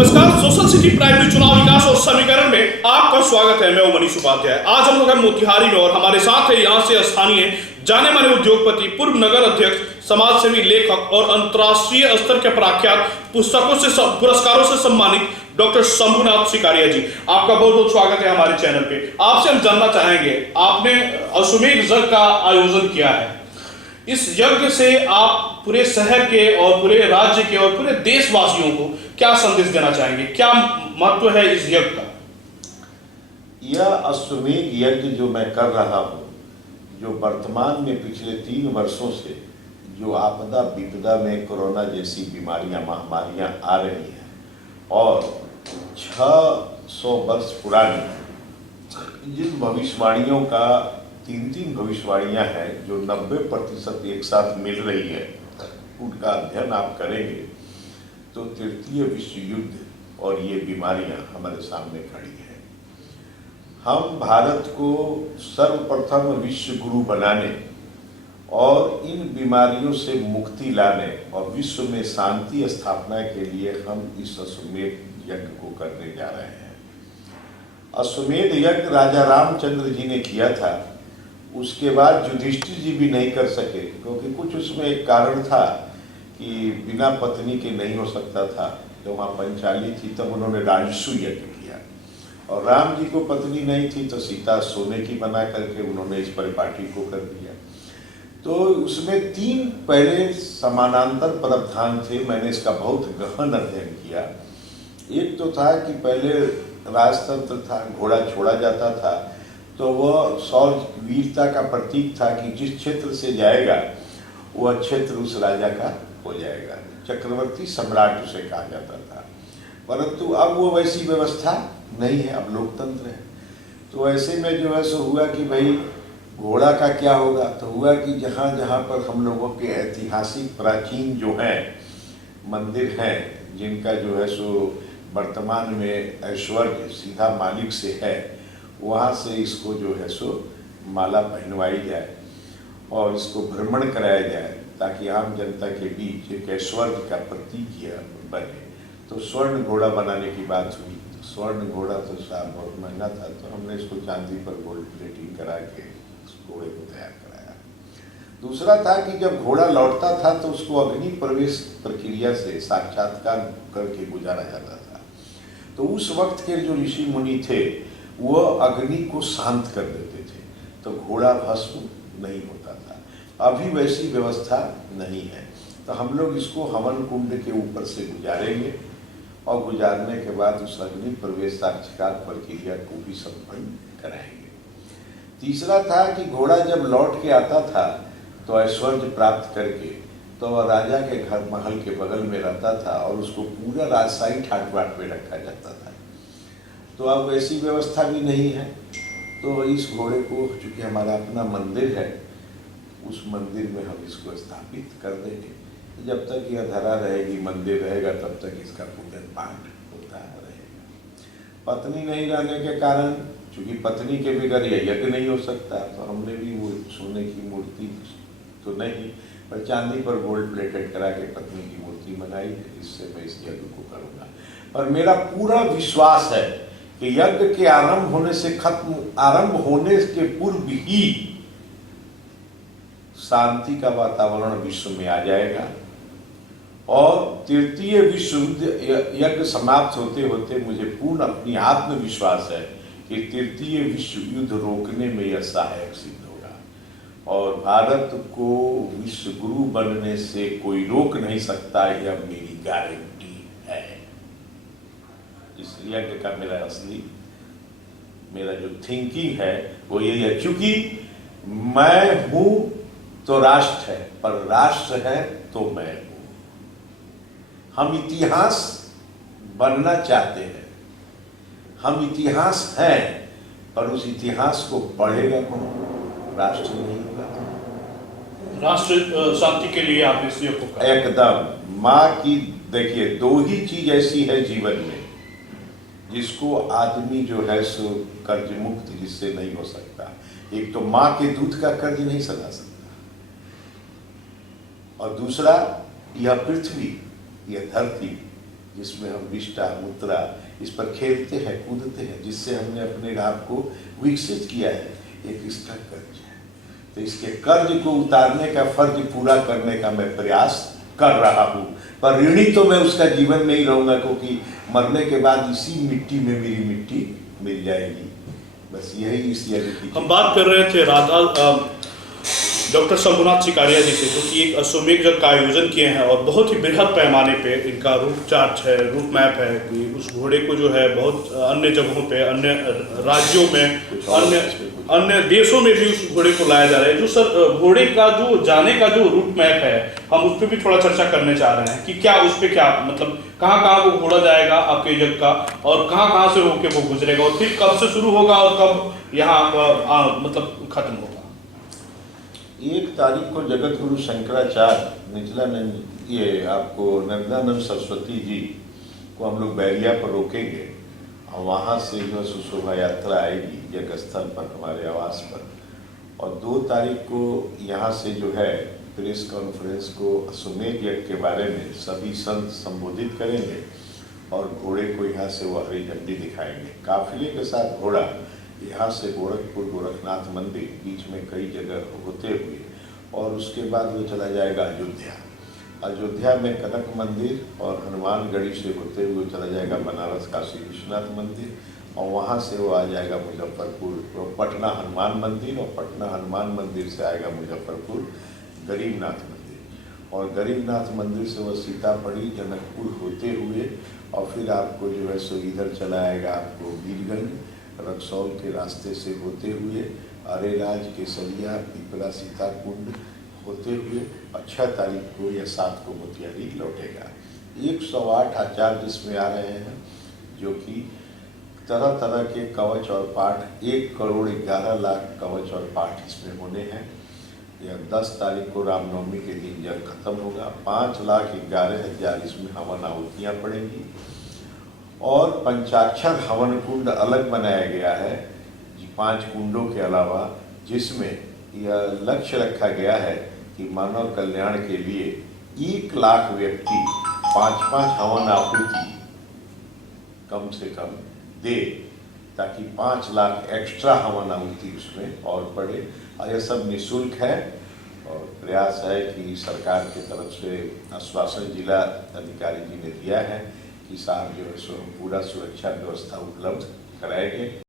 नमस्कार, social city primary चुनाव विकास और समीकरण में आपका स्वागत है। मैं हूं मनीष उपाध्याय। आज हम लोग हैं मोतिहारी में और हमारे साथ है यहाँ से स्थानीय जाने माने उद्योगपति, पूर्व नगर अध्यक्ष, समाजसेवी, लेखक और अंतर्राष्ट्रीय स्तर के प्रख्यात पुरस्कारों से सम्मानित डॉक्टर शंभुनाथ सिकारिया जी। आपका बहुत बहुत स्वागत है हमारे चैनल पे। आपसे हम जानना चाहेंगे, आपने अश्वमेध यज्ञ का आयोजन किया है। इस यज्ञ से आप पूरे शहर के और पूरे राज्य के और पूरे देशवासियों को क्या संदेश देना चाहेंगे? क्या महत्व है इस यज्ञ का? यह अश्वमेध यज्ञ जो मैं कर रहा हूँ, जो वर्तमान में पिछले 3 वर्षों से जो आपदा विपदा में कोरोना जैसी बीमारियां महामारियां आ रही हैं और 600 वर्ष पुरानी जिन भविष्यवाणियों का 3 भविष्यवाणियां हैं जो 90% एक साथ मिल रही है, उनका अध्ययन आप करेंगे तो तृतीय विश्व युद्ध और ये बीमारियां हमारे सामने खड़ी हैं। हम भारत को सर्वप्रथम विश्व गुरु बनाने और इन बीमारियों से मुक्ति लाने और विश्व में शांति स्थापना के लिए हम इस अश्वमेध यज्ञ को करने जा रहे हैं। अश्वमेध यज्ञ राजा रामचंद्र जी ने किया था, उसके बाद युधिष्ठिर जी भी नहीं कर सके क्योंकि कुछ उसमें एक कारण था कि बिना पत्नी के नहीं हो सकता था। जब वहाँ पंचाली थी तब उन्होंने राजसु यज्ञ किया और राम जी को पत्नी नहीं थी तो सीता सोने की बना करके उन्होंने इस परिपाटी को कर दिया। तो उसमें 3 पहले समानांतर प्रावधान थे। मैंने इसका बहुत गहन अध्ययन किया। एक तो था कि पहले राजतंत्र था, घोड़ा छोड़ा जाता था तो वह शौर्य वीरता का प्रतीक था कि जिस क्षेत्र से जाएगा वह क्षेत्र उस राजा का हो जाएगा। चक्रवर्ती सम्राट उसे कहा जाता था। परंतु अब वो वैसी व्यवस्था नहीं है, अब लोकतंत्र है। तो ऐसे में जो है सो हुआ कि भाई घोड़ा का क्या होगा। तो हुआ कि जहाँ जहाँ पर हम लोगों के ऐतिहासिक प्राचीन जो हैं मंदिर हैं, जिनका जो है सो वर्तमान में ऐश्वर्य सीधा मालिक से है, वहाँ से इसको जो है सो माला पहनवाई जाए और इसको भ्रमण कराया जाए ताकि आम जनता के बीच एक ऐश्वर्य का प्रतीक यह बने। तो स्वर्ण घोड़ा बनाने की बात हुई। तो स्वर्ण घोड़ा तो साहब बहुत महंगा था, तो हमने इसको चांदी पर गोल्ड प्लेटिंग करा के उस घोड़े को तैयार कराया। दूसरा था कि जब घोड़ा लौटता था तो उसको अग्नि प्रवेश प्रक्रिया से साक्षात्कार करके गुजारा जाता था। तो उस वक्त के जो ऋषि मुनि थे वह अग्नि को शांत कर देते थे, तो घोड़ा भस्म नहीं होता था। अभी वैसी व्यवस्था नहीं है, तो हम लोग इसको हवन कुंड के ऊपर से गुजारेंगे और गुजारने के बाद उस अग्नि प्रवेश साक्षात्कार प्रक्रिया को भी संपन्न कराएंगे। तीसरा था कि घोड़ा जब लौट के आता था तो ऐश्वर्य प्राप्त करके तो वह राजा के घर महल के बगल में रहता था और उसको पूरा राजशाही ठाट बाट में रखा जाता था। तो अब वैसी व्यवस्था भी नहीं है। तो इस घोड़े को चूँकि हमारा अपना मंदिर है, उस मंदिर में हम इसको स्थापित कर देंगे। जब तक यह धरा रहेगी, मंदिर रहेगा, तब तक इसका पूजन पाठ होता रहेगा। पत्नी नहीं रहने के कारण, चूँकि पत्नी के बगैर यह यज्ञ नहीं हो सकता, तो हमने भी वो सोने की मूर्ति तो नहीं पर चांदी पर गोल्ड प्लेटेड करा के पत्नी की मूर्ति बनाई है। इससे मैं इस यज्ञ को करूँगा और मेरा पूरा विश्वास है कि यज्ञ के आरंभ होने के पूर्व ही शांति का वातावरण विश्व में आ जाएगा और तृतीय विश्व यज्ञ समाप्त होते होते मुझे पूर्ण अपनी आत्मविश्वास है कि तृतीय विश्व युद्ध रोकने में यह सहायक सिद्ध होगा और भारत को विश्व गुरु बनने से कोई रोक नहीं सकता। यह मेरी गारंटी है। इस यज्ञ का मेरा जो थिंकिंग है वो यही है, क्योंकि मैं हूं तो राष्ट्र है, पर राष्ट्र है तो मैं हूं। हम इतिहास बनना चाहते हैं, हम इतिहास हैं, पर उस इतिहास को पढ़ेगा कौन? राष्ट्र नहीं होगा। राष्ट्र शांति के लिए आप इस योग को एकदम। माँ की देखिए 2 ही चीज ऐसी है जीवन में जिसको आदमी जो है सो कर्ज मुक्त जिससे नहीं हो सकता। एक तो माँ के दूध का कर्ज नहीं सदा सकता और दूसरा यह पृथ्वी, यह धरती जिसमें हम विष्टा मुद्रा इस पर खेलते हैं, कूदते हैं, जिससे हमने अपने आप को विकसित किया है, एक इसका कर्ज है। तो इसके कर्ज को उतारने का, फर्ज पूरा करने का मैं प्रयास कर रहा हूँ। पर ऋणी तो मैं उसका जीवन में ही रहूंगा, क्योंकि मरने के बाद इसी मिट्टी में मेरी मिट्टी मिल जाएगी। बस यही इस यज्ञ हम बात कर रहे थे डॉक्टर शंभुनाथ चिकारिया जी से, जो कि एक अश्वमेध यज्ञ का आयोजन किए हैं और बहुत ही बृहद पैमाने पे इनका रूट चार्ट है, रूट मैप है कि उस घोड़े को जो है बहुत अन्य जगहों पे, अन्य राज्यों में, अन्य देशों में भी उस घोड़े को लाया जा रहा है। जो सर घोड़े का जो जाने का जो रूट मैप है, हम उस पर भी थोड़ा चर्चा करने चाह रहे हैं कि क्या उस पर क्या मतलब कहाँ कहाँ वो घोड़ा जाएगा आपके यज्ञ का, और कहाँ कहाँ से होके वो गुजरेगा, और फिर कब से शुरू होगा और कब यहाँ मतलब खत्म होगा। 1 तारीख को जगत गुरु शंकराचार्य निचलानंद, ये आपको नंदानंद सरस्वती जी को हम लोग बैरिया पर रोकेंगे और वहाँ से जो शोभा यात्रा आएगी यज्ञ स्थल पर, हमारे आवास पर। और 2 तारीख को यहाँ से जो है प्रेस कॉन्फ्रेंस को अश्वमेध यज्ञ के बारे में सभी संत संबोधित करेंगे और घोड़े को यहाँ से वो हरी झंडी दिखाएंगे। काफिले के साथ घोड़ा यहाँ से गोरखपुर गोरखनाथ मंदिर बीच में कई जगह होते हुए, और उसके बाद वो चला जाएगा अयोध्या। अयोध्या में कनक मंदिर और हनुमानगढ़ी से होते हुए चला जाएगा बनारस काशी विश्वनाथ मंदिर, और वहाँ से वो आ जाएगा मुजफ्फरपुर पटना हनुमान मंदिर, और पटना हनुमान मंदिर से आएगा मुजफ्फरपुर गरीबनाथ मंदिर, और गरीबनाथ मंदिर से वो सीतामढ़ी जनकपुर होते हुए, और फिर आपको जो है सो इधर चला आएगा आपको वीरगंज रक्सौल के रास्ते से होते हुए, अरेराज केसरिया पिपरा सीताकुंड होते हुए 6 तारीख को या 7 को मोतिहारी लौटेगा। 108 आचार्य जिसमें आ रहे हैं, जो कि तरह तरह के कवच और पाठ, 1 करोड़ 11 लाख कवच और पाठ इसमें होने हैं। या 10 तारीख को रामनवमी के दिन जब खत्म होगा, 5,11,000 इसमें हवन आहुतियाँ पड़ेंगी, और पंचाक्षर हवन कुंड अलग बनाया गया है 5 कुंडों के अलावा, जिसमें यह लक्ष्य रखा गया है कि मानव कल्याण के लिए 1 लाख व्यक्ति 5-5 हवन आहुति कम से कम दे, ताकि 5 लाख एक्स्ट्रा हवन आहुति उसमें और पड़े। और यह सब निःशुल्क है, और प्रयास है कि सरकार की तरफ से आश्वासन जिला अधिकारी जी ने दिया है कि साहब जो है सो पूरा सुरक्षा व्यवस्था उपलब्ध कराएंगे।